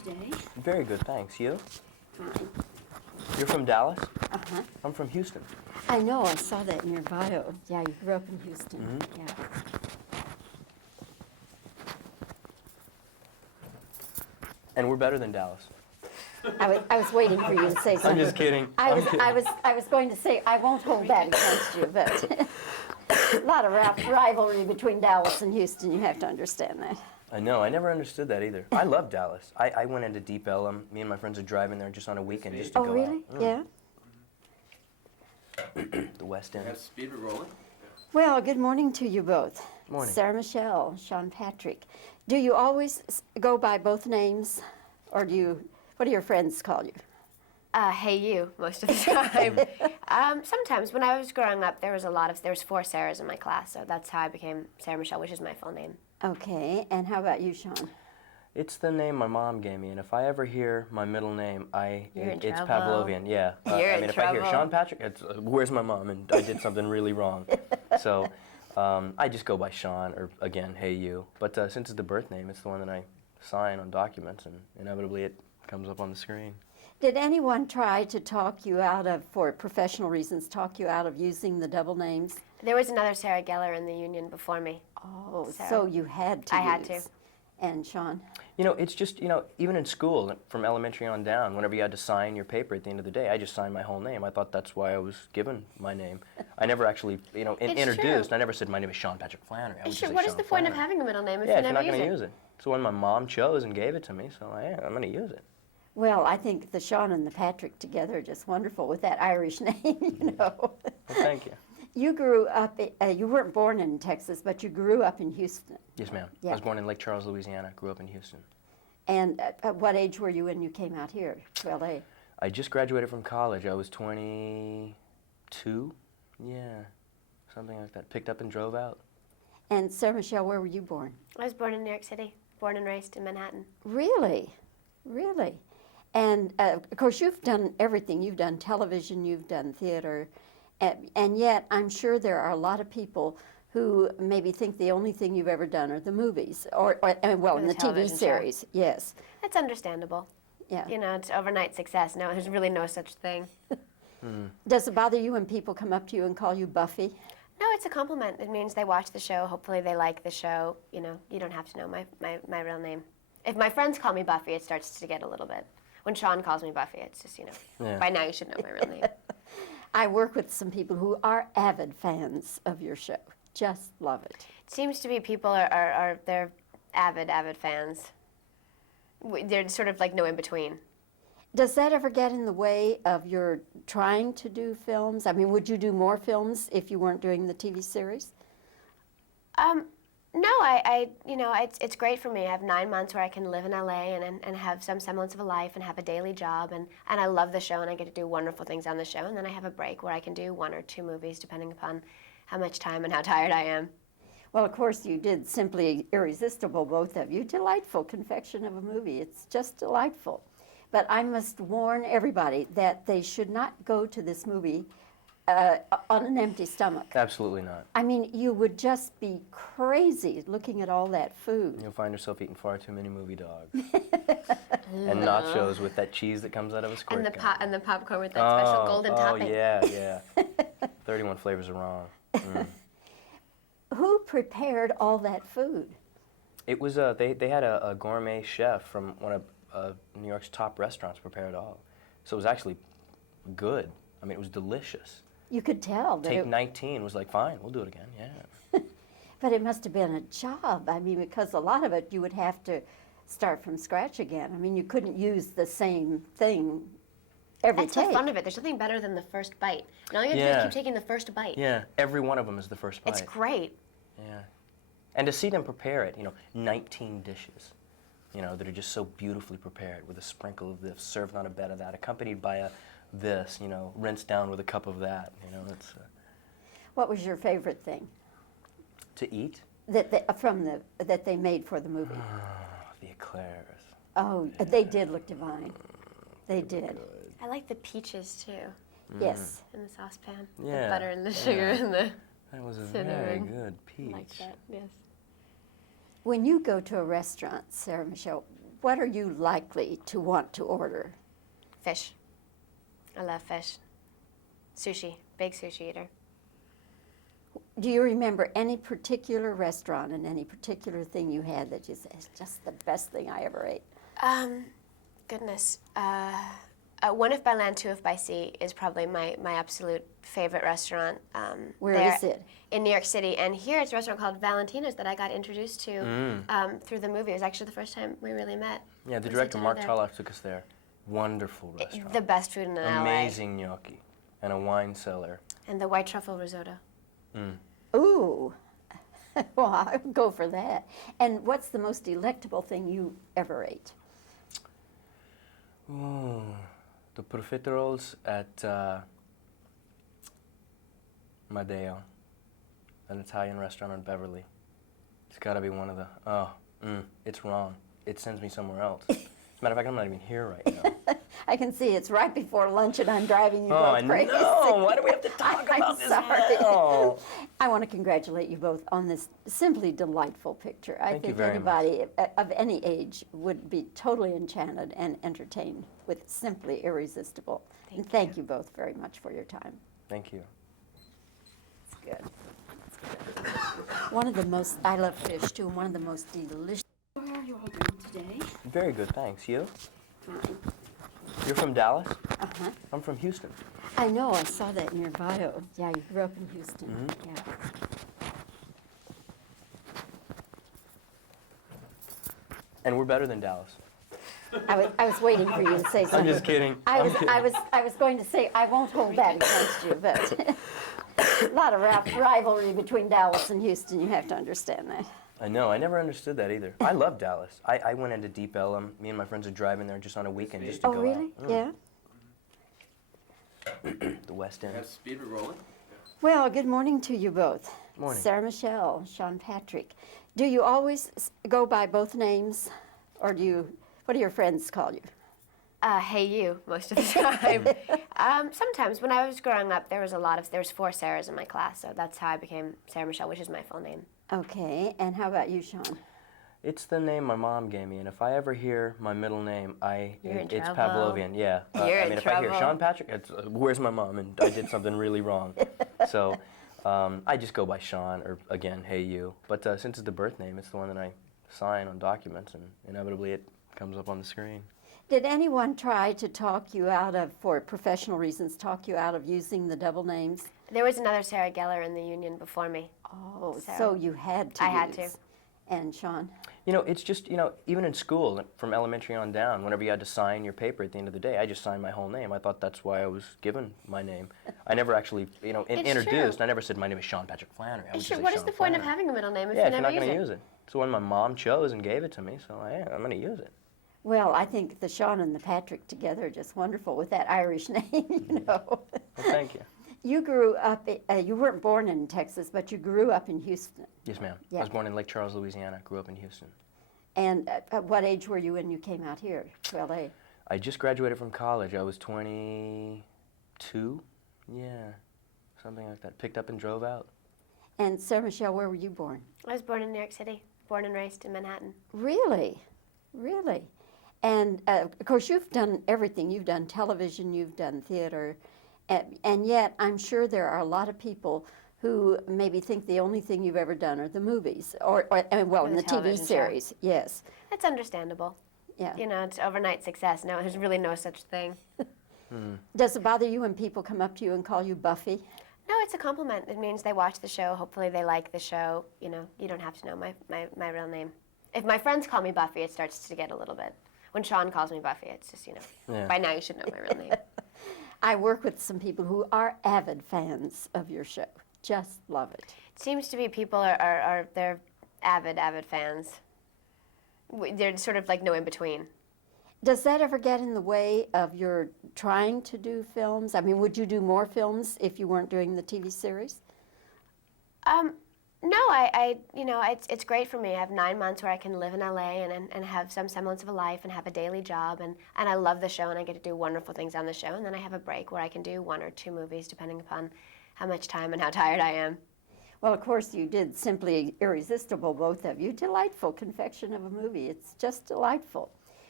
today? Very good, thanks. You? Fine. You're from Dallas? Uh-huh. I'm from Houston. I know, I saw that in your bio. Yeah, you grew up in Houston. Mm-hmm. Yeah. And we're better than Dallas. I was waiting for you to say something. I'm just kidding. I was going to say, I won't hold that against you, but a lot of rivalry between Dallas and Houston, you have to understand that. I know, I never understood that either. I love Dallas. I went into Deep Ellum. Me and my friends are driving there just on a weekend just to Oh, go really? out. Yeah? The West End. We have speed rolling. Well, good morning to you both. Morning. Sarah Michelle, Sean Patrick. Do you always go by both names, or what do your friends call you? Hey you, most of the time. Sometimes, when I was growing up, there was 4 Sarahs in my class, so that's how I became Sarah Michelle, which is my full name. Okay, and how about you, Sean? It's the name my mom gave me, and if I ever hear my middle name, it's trouble. Pavlovian. Yeah. You're in if I hear trouble. Sean Patrick, it's where's my mom, and I did something really wrong. So I just go by Sean, or again, hey you. But since it's the birth name, it's the one that I sign on documents, and inevitably it comes up on the screen. Did anyone try to talk you out of, for professional reasons, talk you out of using the double names? There was another Sarah Gellar in the union before me. Oh, So so you had to I had use. to. And Sean? You know, it's just, even in school, from elementary on down, whenever you had to sign your paper at the end of the day, I just signed my whole name. I thought that's why I was given my name. I never actually, introduced. true. I never said my name is Sean Patrick Flanery. I would just say What is Sean the point of Flanery. having a middle name if Yeah, you if you're never not going to use use it. It's the one my mom chose and gave it to me, so I'm going to use it. Well, I think the Sean and the Patrick together are just wonderful with that Irish name, Well, thank you. You grew up, you weren't born in Texas, but you grew up in Houston. Yes, ma'am. Yeah. I was born in Lake Charles, Louisiana. Grew up in Houston. And at what age were you when you came out here to L.A.? I just graduated from college. I was 22. Yeah, something like that. Picked up and drove out. And Sarah Michelle, where were you born? I was born in New York City, born and raised in Manhattan. Really? Really? And of course, you've done everything. You've done television, you've done theater, and yet I'm sure there are a lot of people who maybe think the only thing you've ever done are the movies, or in the the TV television show. series. Yes. That's understandable. Yeah. You know, it's overnight success. No, there's really no such thing. Does it bother you when people come up to you and call you Buffy? No, it's a compliment. It means they watch the show. Hopefully they like the show. You know, you don't have to know my real name. If my friends call me Buffy, it starts to get a little bit. When Sean calls me Buffy, it's just, Yeah. by now you should know my real name. I work with some people who are avid fans of your show. Just love it. It seems to be people they're avid fans. There's sort of like no in between. Does that ever get in the way of your trying to do films? I mean, would you do more films if you weren't doing the TV series? No, it's great for me. I have 9 months where I can live in LA and have some semblance of a life and have a daily job, and I love the show and I get to do wonderful things on the show, and then I have a break where I can do 1 or 2 movies depending upon how much time and how tired I am. Well, of course, you did simply Irresistible, both of you. Delightful confection of a movie. It's just delightful. But I must warn everybody that they should not go to this movie on an empty stomach. Absolutely not. I mean, you would just be crazy looking at all that food. You'll find yourself eating far too many movie dogs. And nachos with that cheese that comes out of a squirt gun. And the popcorn with that special golden topping. Oh, yeah. 31 flavors are wrong. Who prepared all that food? It was, they had a gourmet chef from one of New York's top restaurants prepare it all. So it was actually good. I mean, it was delicious. You could tell that Take 19 was like, fine, we'll do it again, yeah. But it must have been a job. I mean, because a lot of it you would have to start from scratch again. I mean, you couldn't use the same thing every That's take. the fun of it. There's nothing better than the first bite. And all you have to do is keep taking the first bite. Yeah, every one of them is the first bite. It's great. Yeah. And to see them prepare it, 19 dishes, that are just so beautifully prepared with a sprinkle of this, served on a bed of that, accompanied by this, rinsed down with a cup of that, it's... What was your favorite thing To eat? that they made for the movie? The eclairs. Oh, they did look divine. They did. I like the peaches too. Yes. In the saucepan. Yeah, The butter and the sugar and the... That was a Cinnamon. very good peach. I like that, yes. When you go to a restaurant, Sarah Michelle, what are you likely to want to order? Fish. I love fish. Sushi. Big sushi eater. Do you remember any particular restaurant and any particular thing you had that you said, it's just the best thing I ever ate? Goodness. One if by land, two if by sea is probably my absolute favorite restaurant. Where there is it? In New York City. And here it's a restaurant called Valentina's that I got introduced to through the movie. It was actually the first time we really met. Yeah, the We director, sat Mark there. Toloff, took us there. Wonderful restaurant. The best food in LA. Amazing gnocchi and a wine cellar. And the white truffle risotto. Ooh, well, I would go for that. And what's the most delectable thing you ever ate? Ooh, the profiteroles at Madeo, an Italian restaurant in Beverly. It's got to be one of the, it's wrong. It sends me somewhere else. As a matter of fact, I'm not even here right now. I can see it's right before lunch and I'm driving you Oh, both I crazy. know. Why do we have to talk I'm about this sorry. now? I want to congratulate you both on this simply delightful picture. I Thank you think very anybody of any age would be totally enchanted and entertained with Simply Irresistible. And thank you both very much for your time. Thank you. It's good. It's good. One of the most, I love fish too, and one of the most delicious. How are you all doing today? Very good, thanks. You? Fine. You're from Dallas? Uh-huh. I'm from Houston. I know, I saw that in your bio. Yeah, you grew up in Houston. Mm-hmm. Yeah. And we're better than Dallas. I was waiting for you to say something. I'm just kidding. I was going to say I won't hold that against you, but a lot of rivalry between Dallas and Houston. You have to understand that. I know. I never understood that either. I love Dallas. I went into Deep Ellum. Me and my friends are driving there just on a weekend just to Oh, go really? out. Yeah. The West End. Have speed rolling? Well, good morning to you both. Morning. Sarah Michelle, Sean Patrick. Do you always go by both names, or do you? What do your friends call you? Hey you, most of the time. Sometimes when I was growing up, there was 4 Sarahs in my class, so that's how I became Sarah Michelle, which is my full name. Okay, and how about you, Sean? It's the name my mom gave me, and if I ever hear my middle name, You're in it's trouble. Pavlovian. Yeah. You're I in mean, if I hear trouble. Sean Patrick, it's where's my mom, and I did something really wrong. So I just go by Sean, or again, hey you. But since it's the birth name, it's the one that I sign on documents, and inevitably it comes up on the screen. Did anyone try to talk you out of, for professional reasons, talk you out of using the double names? There was another Sarah Gellar in the union before me. Oh, So so you had to I had to. use. And Sean? You know, it's just, even in school, from elementary on down, whenever you had to sign your paper at the end of the day, I just signed my whole name. I thought that's why I was given my name. I never actually, introduced. true. I never said my name is Sean Patrick Flanery. I would just say What is Sean the point of Flanery. having a middle name if Yeah, you if you're never not going to use use it. It's the one my mom chose and gave it to me, so I'm going to use it. Well, I think the Sean and the Patrick together are just wonderful with that Irish name, Well, thank you. You grew up, you weren't born in Texas, but you grew up in Houston. Yes, ma'am. Yeah. I was born in Lake Charles, Louisiana. Grew up in Houston. And at what age were you when you came out here to LA? I just graduated from college. I was 22. Yeah, something like that. Picked up and drove out. And Sarah Michelle, where were you born? I was born in New York City, born and raised in Manhattan. Really? Really? And of course, you've done everything. You've done television, you've done theater, and yet I'm sure there are a lot of people who maybe think the only thing you've ever done are the movies, or in the the TV television show. series. Yes. That's understandable. Yeah. It's overnight success. No, there's really no such thing. Does it bother you when people come up to you and call you Buffy? No, it's a compliment. It means they watch the show. Hopefully they like the show. You don't have to know my real name. If my friends call me Buffy, it starts to get a little bit. When Sean calls me Buffy, it's just, Yeah. by now you should know my real name. I work with some people who are avid fans of your show. Just love it. It seems to be people are they're avid fans. There's sort of like no in between. Does that ever get in the way of your trying to do films? I mean, would you do more films if you weren't doing the TV series? No, it's great for me. I have 9 months where I can live in LA and have some semblance of a life and have a daily job, and I love the show and I get to do wonderful things on the show, and then I have a break where I can do 1 or 2 movies depending upon how much time and how tired I am. Well, of course, you did Simply Irresistible, both of you. Delightful confection of a movie. It's just delightful.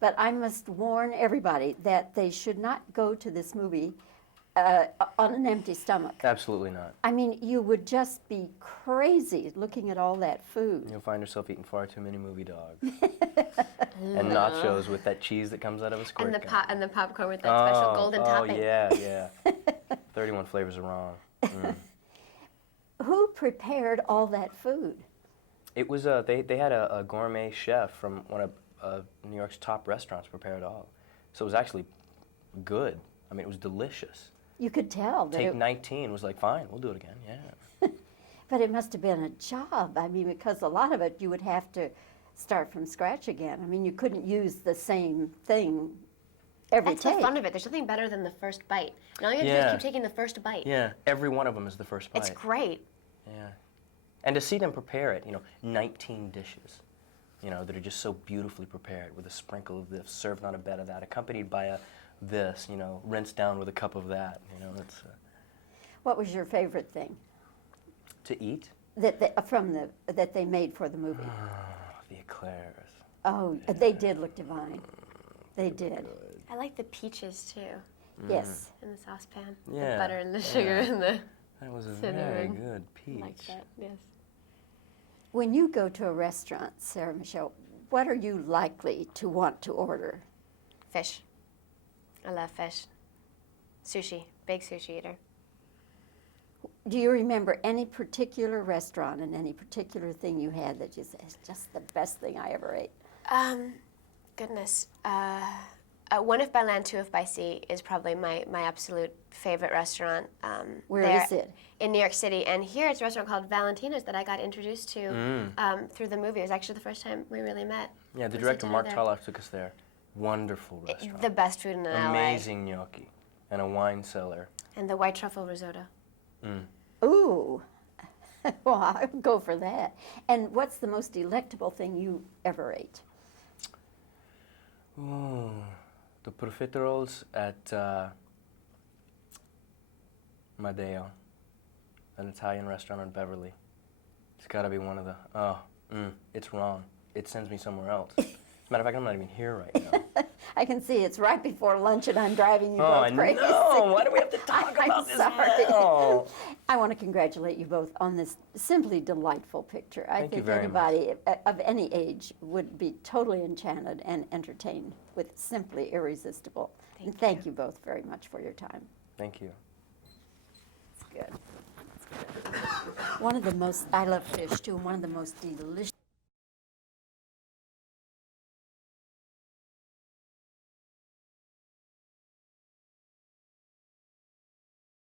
But I must warn everybody that they should not go to this movie on an empty stomach. Absolutely not. I mean, you would just be crazy looking at all that food. You'll find yourself eating far too many movie dogs. And nachos with that cheese that comes out of a squirt And the gun. and the popcorn with that special golden topping. Oh, yeah. 31 flavors are wrong. Who prepared all that food? It was, they had a gourmet chef from one of New York's top restaurants prepare it all. So it was actually good. I mean, it was delicious. You could tell that Take 19 was like, fine, we'll do it again, yeah. but it must have been a job. I mean, because a lot of it you would have to start from scratch again. I mean, you couldn't use the same thing every That's take. the fun of it. There's nothing better than the first bite. And all you have to do is keep taking the first bite. Yeah, every one of them is the first bite. It's great. Yeah. And to see them prepare it, 19 dishes, that are just so beautifully prepared with a sprinkle of this, served on a bed of that, accompanied by this, rinsed down with a cup of that, it's... What was your favorite thing To eat? that they made for the movie? The eclairs. Oh, they did look divine. They did. I like the peaches too. Yes. In the saucepan. Yeah, The butter and the sugar and the... That was a Cinnamon. very good peach. I like that, yes. When you go to a restaurant, Sarah Michelle, what are you likely to want to order? Fish. I love fish. Sushi. Big sushi eater. Do you remember any particular restaurant and any particular thing you had that you said is just the best thing I ever ate? Goodness. One if by land, two if by sea is probably my absolute favorite restaurant. Where there is it? In New York City. And here it's a restaurant called Valentina's that I got introduced to through the movie. It was actually the first time we really met. Yeah, the We director, sat Mark there. Tarloff, took us there. Wonderful restaurant. The best food in LA. Amazing gnocchi and a wine cellar. And the white truffle risotto. Ooh. Well, I would go for that. And what's the most delectable thing you ever ate? Ooh, the profiteroles at Madeo, an Italian restaurant in Beverly. It's got to be one of the, it's wrong. It sends me somewhere else. As a matter of fact, I'm not even here right now. I can see it's right before lunch and I'm driving you both I crazy. know. Why do we have to talk I'm about this sorry. now? I want to congratulate you both on this simply delightful picture. I Thank you think very anybody of any age would be totally enchanted and entertained with Simply Irresistible. And thank you both very much for your time. Thank you. It's good. One of the most, I love fish too, one of the most delicious